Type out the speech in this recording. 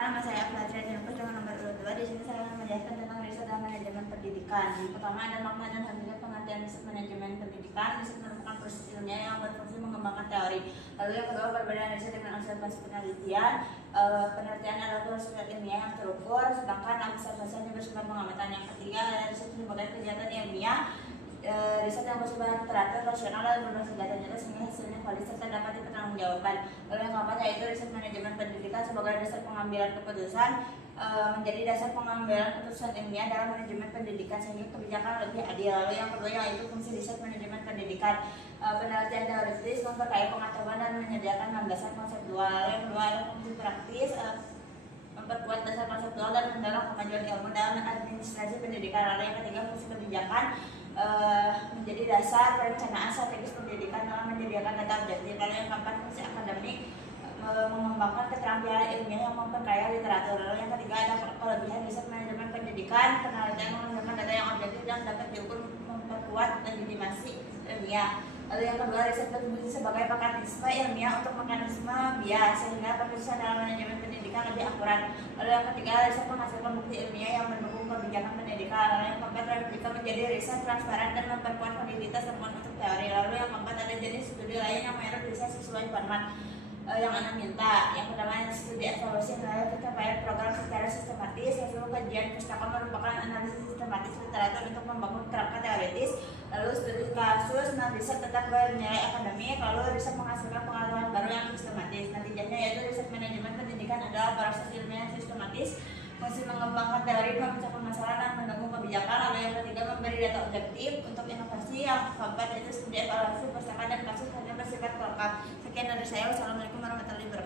Nama saya Fadra dan dengan nomor 2. Di sini saya akan menjelaskan tentang riset dan manajemen pendidikan. Yang pertama ada makna dan hakikat pengertian riset manajemen pendidikan. Riset merupakan proses ilmiah yang berfungsi mengembangkan teori. Lalu yang kedua, perbedaan riset dengan observasi penelitian. Penelitian adalah proses ilmiah yang terukur, sedangkan observasi hanya bersifat pengamatan. Yang ketiga, riset sebagai kegiatan ilmiah. Riset yang bersifat teratur, rasional, dan berbasis data nyata sehingga hasilnya valid serta dapat dipertanggungjawabkan. Lalu yang keempat yaitu riset manajemen pendidikan sebagai dasar pengambilan keputusan, menjadi dasar pengambilan keputusan ilmiah dalam manajemen pendidikan sehingga kebijakan lebih adil. Lalu yang kedua yaitu fungsi riset manajemen pendidikan. Penelitian teoritis memperkaya pengetahuan dan menyediakan landasan konseptual. Lalu yang kedua adalah fungsi praktis, memperkuat dasar konseptual dan mendorong kemajuan ilmu dalam administrasi pendidikan. Lalu yang ketiga fungsi kebijakan, menjadi dasar perencanaan strategis pendidikan dalam menyediakan data objektif. Lalu yang keempat fungsi akademik, mengembangkan keterampilan ilmiah yang memperkaya literatur. Lalu yang ketiga ada kelebihan riset manajemen pendidikan, penelitian menggunakan data yang objektif dan dapat diukur, memperkuat legitimasi ilmiah. Lalu yang kedua riset berfungsi sebagai mekanisme ilmiah untuk mekanisme bias sehingga keputusan dalam manajemen pendidikan lebih akurat. Lalu yang ketiga riset menghasilkan bukti ilmiah yang mendukung kebijakan pendidikan. Lalu yang keempat replika menjadi riset transparan dan memperkuat validitas temuan untuk teori. Lalu yang keempat ada jenis studi lain yang mayoritas riset sesuai format yang Anda minta. Yang pertama studi evaluasi nilai pencapaian program secara sistematis. Hasil kajian pustaka merupakan analisis sistematis literatur untuk membangun kerangka teoritis. Lalu studi kasus, riset tetap bernilai akademik. Lalu riset menghasilkan pengetahuan baru yang sistematis. Natijahnya yaitu riset manajemen pendidikan adalah proses ilmiah yang sistematis, fungsi mengembangkan teori, memecahkan masalah dan mendukung kebijakan. Lalu yang ketiga memberi data objektif untuk inovasi. Yang keempat yaitu studi evaluasi pustaka dan kasus hanya bersifat pelengkap. Sekian dari saya. Wassalamualaikum warahmatullahi wabarakatuh.